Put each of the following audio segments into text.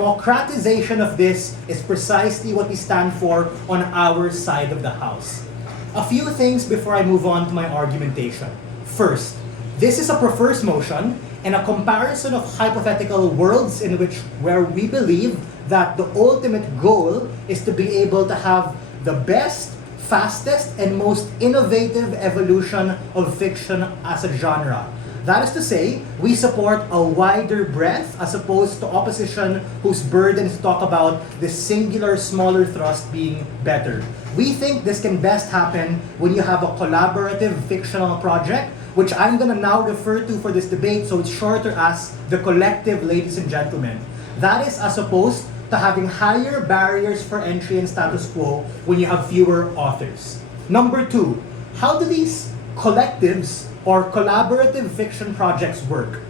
Democratization of this is precisely what we stand for on our side of the house. A few things before I move on to my argumentation. First, this is a prefers motion and a comparison of hypothetical worlds in which where we believe that the ultimate goal is to be able to have the best, fastest, and most innovative evolution of fiction as a genre. That is to say, we support a wider breadth as opposed to opposition whose burden is to talk about the singular smaller thrust being better. We think this can best happen when you have a collaborative fictional project, which I'm going to now refer to for this debate, so it's shorter as the collective, ladies and gentlemen. That is as opposed to having higher barriers for entry and status quo when you have fewer authors. Number two, how do these collectives or collaborative fiction projects work?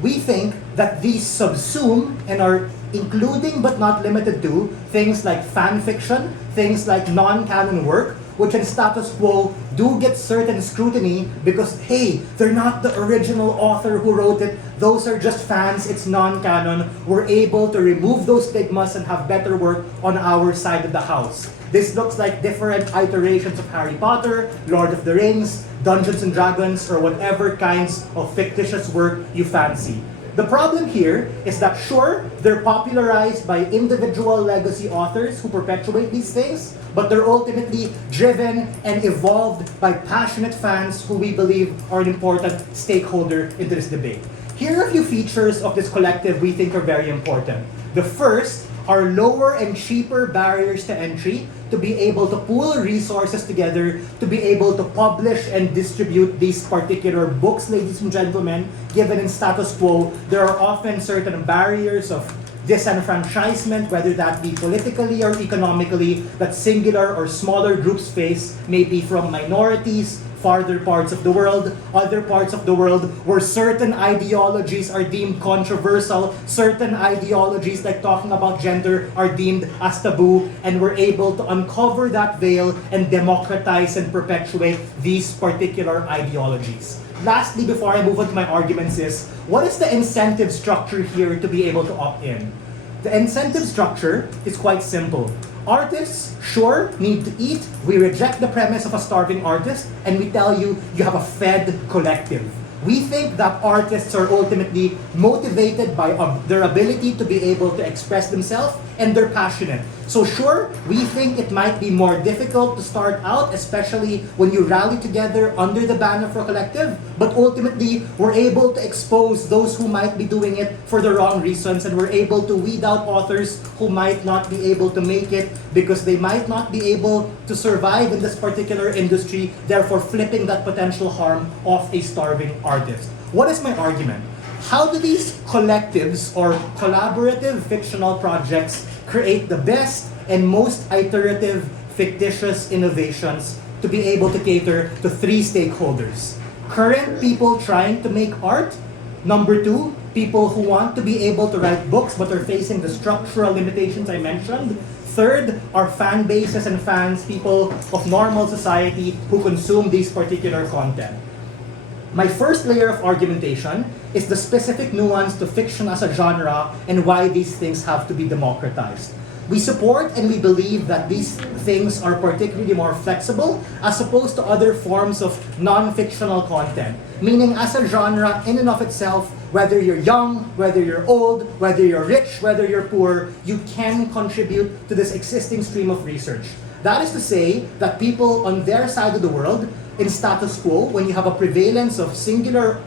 We think that these subsume and are including but not limited to things like fan fiction, things like non-canon work, which in status quo do get certain scrutiny because, hey, they're not the original author who wrote it, those are just fans, it's non-canon. We're able to remove those stigmas and have better work on our side of the house. This looks like different iterations of Harry Potter, Lord of the Rings, Dungeons and Dragons, or whatever kinds of fictitious work you fancy. The problem here is that sure, they're popularized by individual legacy authors who perpetuate these things, but they're ultimately driven and evolved by passionate fans who we believe are an important stakeholder in this debate. Here are a few features of this collective we think are very important. The first are lower and cheaper barriers to entry to be able to pool resources together, to be able to publish and distribute these particular books, ladies and gentlemen. Given in status quo, there are often certain barriers of disenfranchisement, whether that be politically or economically, that singular or smaller groups face, maybe from minorities, farther parts of the world, other parts of the world where certain ideologies are deemed controversial, certain ideologies like talking about gender are deemed as taboo, and we're able to uncover that veil and democratize and perpetuate these particular ideologies. Lastly, before I move on to my arguments is, what is the incentive structure here to be able to opt in? The incentive structure is quite simple. Artists, sure, need to eat. We reject the premise of a starving artist, and we tell you, you have a fed collective. We think that artists are ultimately motivated by their ability to be able to express themselves, and they're passionate. So sure, we think it might be more difficult to start out, especially when you rally together under the banner for a collective, but ultimately, we're able to expose those who might be doing it for the wrong reasons, and we're able to weed out authors who might not be able to make it because they might not be able to survive in this particular industry, therefore flipping that potential harm off a starving artist. What is my argument? How do these collectives or collaborative fictional projects create the best and most iterative fictitious innovations to be able to cater to three stakeholders? Current people trying to make art. Number two, people who want to be able to write books but are facing the structural limitations I mentioned. Third are fan bases and fans, people of normal society who consume these particular content. My first layer of argumentation is the specific nuance to fiction as a genre and why these things have to be democratized. We support and we believe that these things are particularly more flexible as opposed to other forms of non-fictional content. Meaning as a genre in and of itself, whether you're young, whether you're old, whether you're rich, whether you're poor, you can contribute to this existing stream of research. That is to say that people on their side of the world, in status quo, when you have a prevalence of singular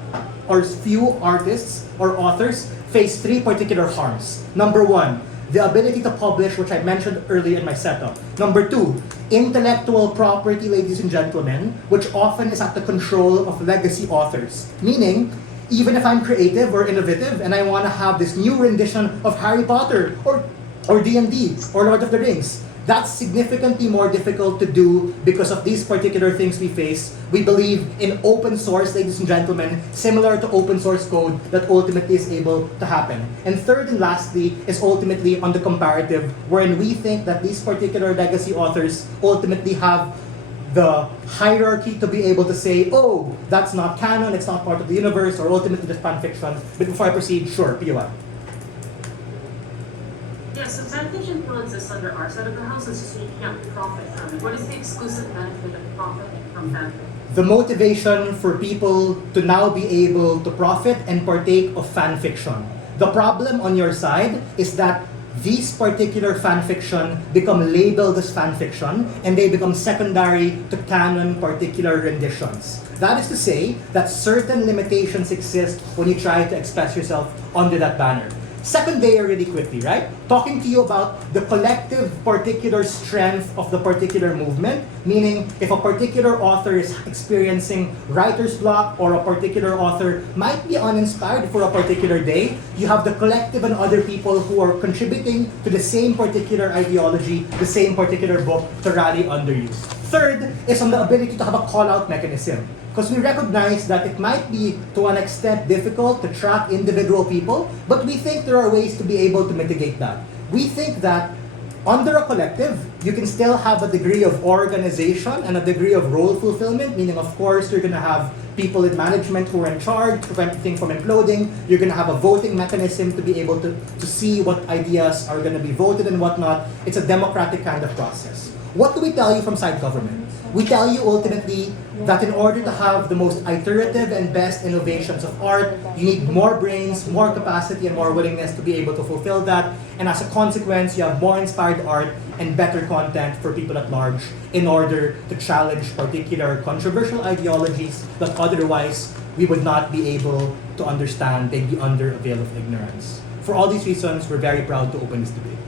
or few artists or authors, face three particular harms. Number one, the ability to publish, which I mentioned earlier in my setup. Number two, intellectual property, ladies and gentlemen, which often is at the control of legacy authors. Meaning, even if I'm creative or innovative and I want to have this new rendition of Harry Potter or D&D or Lord of the Rings, that's significantly more difficult to do because of these particular things we face. We believe in open source, ladies and gentlemen, similar to open source code that ultimately is able to happen. And third and lastly is ultimately on the comparative, wherein we think that these particular legacy authors ultimately have the hierarchy to be able to say, oh, that's not canon, it's not part of the universe, or ultimately just fan fiction. But before I proceed, sure, POI. Yeah, so fanfiction still exists under our side of the house, it's just you can't profit from it. What is the exclusive benefit of profiting from Panther? The motivation for people to now be able to profit and partake of fan fiction. The problem on your side is that these particular fan fiction become labeled as fan fiction and they become secondary to canon particular renditions. That is to say that certain limitations exist when you try to express yourself under that banner. Second layer really quickly, right? Talking to you about the collective particular strength of the particular movement, meaning if a particular author is experiencing writer's block or a particular author might be uninspired for a particular day, you have the collective and other people who are contributing to the same particular ideology, the same particular book to rally under you. Third is on the ability to have a call-out mechanism. Because we recognize that it might be, to an extent, difficult to track individual people, but we think there are ways to be able to mitigate that. We think that under a collective, you can still have a degree of organization and a degree of role fulfillment, meaning, of course, you're going to have people in management who are in charge, prevent everything from imploding. You're going to have a voting mechanism to be able to see what ideas are going to be voted and whatnot. It's a democratic kind of process. What do we tell you from side government? We tell you ultimately that in order to have the most iterative and best innovations of art, you need more brains, more capacity, and more willingness to be able to fulfill that. And as a consequence, you have more inspired art and better content for people at large in order to challenge particular controversial ideologies that otherwise we would not be able to understand. They'd be under a veil of ignorance. For all these reasons, we're very proud to open this debate.